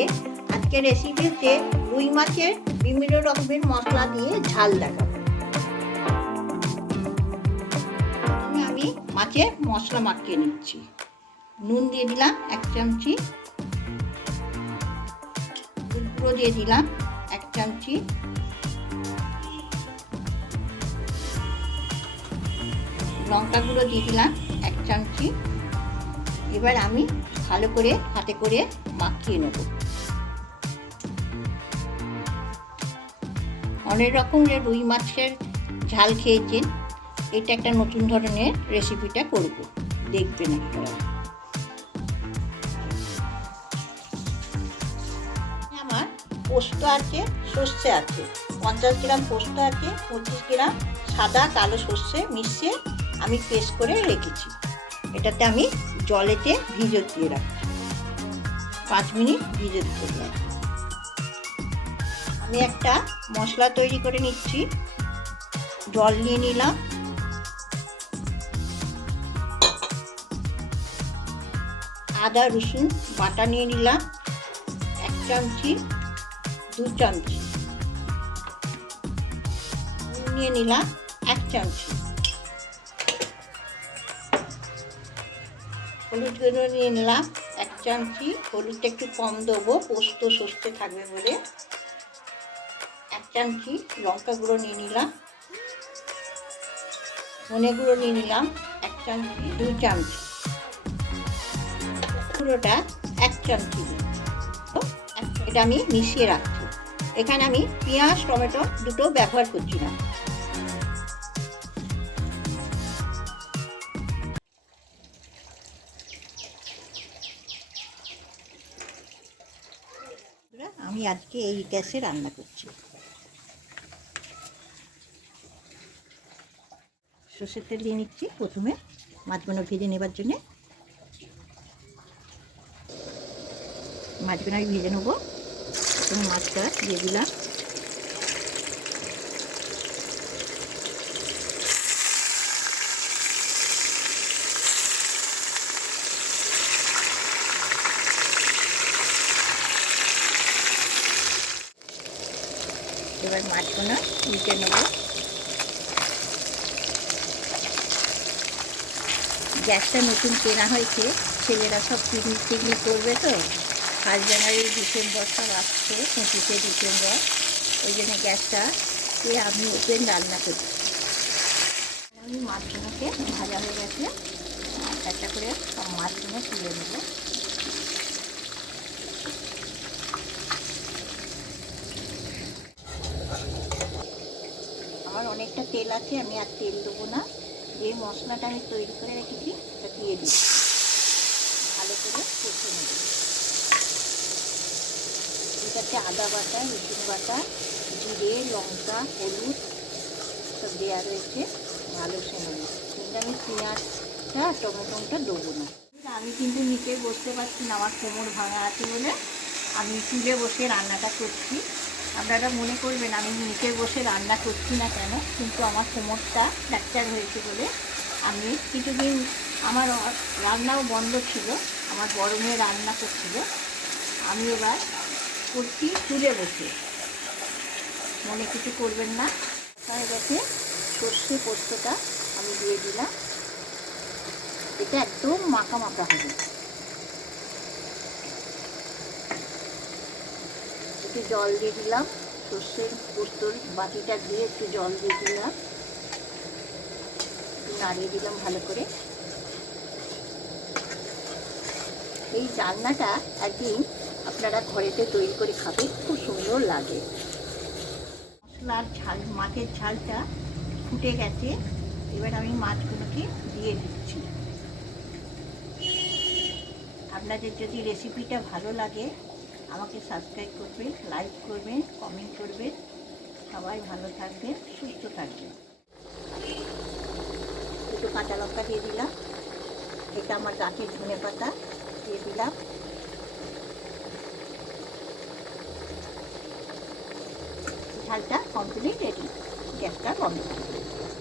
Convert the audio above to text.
বন্ধুদেরকে আজকের রেসিপিতে রুই মাছের বিভিন্ন রকমের মশলা দিয়ে ঝাল দেখাবো। আমি মাছে মশলা মাখিয়ে নিচ্ছি। নুন দিয়ে দিলাম 1 চামচি, হলুদ গুঁড়ো দিয়ে দিলাম 1 চামচি, লঙ্কা গুঁড়ো দিয়ে দিলাম 1 চামচি। এবার আমি ভালো করে হাতে করে মাখিয়ে নেব। অনেক রকমের রুই মাছের ঝাল খেয়েছেন, এটা একটা নতুন ধরনের রেসিপিটা করব, দেখবেন আপনারা। আমার পোস্ত আছে, সর্ষে আছে, 50 গ্রাম পোস্ত আছে, 25 গ্রাম সাদা কালো সর্ষে মিশিয়ে আমি পেস্ট করে রেখেছি। এটাতে আমি জলেতে ভিজে দিয়ে রাখছি, 5 মিনিট ভিজে দিলাম। আমি একটা মশলা তৈরি করে নিচ্ছি। জল নিয়ে নিলাম, আদা রসুন বাটা নিয়ে নিলাম 1 চামচি, 2 চামচি, নিয়ে নিলাম 1 চামচি, হলুদ গুঁড়ো নিয়ে নিলাম 1 চামচি। হলুদটা একটু কম দেবো, পোস্ত সর্ষে থাকবে বলে। 1 চামচি লঙ্কা গুঁড়ো নিয়ে নিলাম, ধনে গুঁড়ো নিয়ে নিলাম 1 চামচি, 2 চামচি, গুঁড়োটা 1 চামচি। এটা আমি মিশিয়ে রাখছি। এখানে আমি পেঁয়াজ টমেটো দুটো ব্যবহার করছি না। আমি আজকে এই গ্যাসে রান্না করছি। সর্ষের তেল দিয়ে নিচ্ছি প্রথমে মাছগুলো ভেজে নেবার জন্যে। মাছগুলো আমি ভেজে নেবো। প্রথমে মাছটা দিয়ে দিলাম, এবার মাছগুলো উল্টে নেব। গ্যাসটা নতুন কেনা হয়েছে, ছেলেরা সব পিকনিক করবে তো, 1 জানুয়ারি ডিসেম্বর সব আসছে, 25শে ডিসেম্বর, ওই জন্য গ্যাসটা আমি ওপেন রান্না করছি। আমি মাছগুলোকে ভাজা হয়ে গেছে, একটা করে সব মাছগুলো তুলে নেব। আমার অনেকটা তেল আছে, আমি আর তেল দেবো না। যে মশলাটা আমি তৈরি করে রেখেছি সেটা দিয়ে দিই, ভালো করে কষে নেব। এটাতে আদা বাটা, রসুন বাটা, জিরে, লঙ্কা, হলুদ সব দেওয়া রয়েছে, ভালো সেনে নেব। কিন্তু আমি পেঁয়াজটা টমেটোটা দেবো না। আমি কিন্তু নিচে বসতে পারছি না, আমার কোমর ভাঙা আছে বলে আমি চুলে বসে রান্নাটা করছি। আপনারা মনে করবেন আমি নিচে বসে রান্না করছি না কেন, কিন্তু আমার কোমরটা ফ্র্যাকচার হয়েছে বলে আমি কিছুদিন আমার রান্নাও বন্ধ ছিল, আমার বড় মেয়ে রান্না করছিল, আমি এবার করছি চুলে বসে। মনে কিছু করবেন না। হয়ে গেছে সর্ষে পোস্তটা আমি দিয়ে দিলাম, এটা একদম মাখা মাখা হবে। একটু জল দিয়ে দিলাম, সর্ষের পোস্তর বাটিটা দিয়ে একটু জল দিয়ে দিলাম, একটু নাড়িয়ে দিলাম ভালো করে। এই রান্নাটা একদিন আপনারা ঘরেতে তৈরি করে খাবেন, খুব সুন্দর লাগে। মশলার ঝাল, মাছের ঝালটা ফুটে গেছে, এবার আমি মাছগুলোকে দিয়ে দিচ্ছি। আপনাদের যদি রেসিপিটা ভালো লাগে আমাকে সাবস্ক্রাইব করবেন, লাইক করবেন, কমেন্ট করবেন। সবাই ভালো থাকবেন, সুস্থ থাকবেন। একটু কাঁচা লঙ্কা দিয়ে দিলাম, এটা আমার গাছের ধনে পাতা দিয়ে দিলাম। ঝালটা কমপ্লিট রেডি, গ্যাসটা বন্ধ করে দিলাম।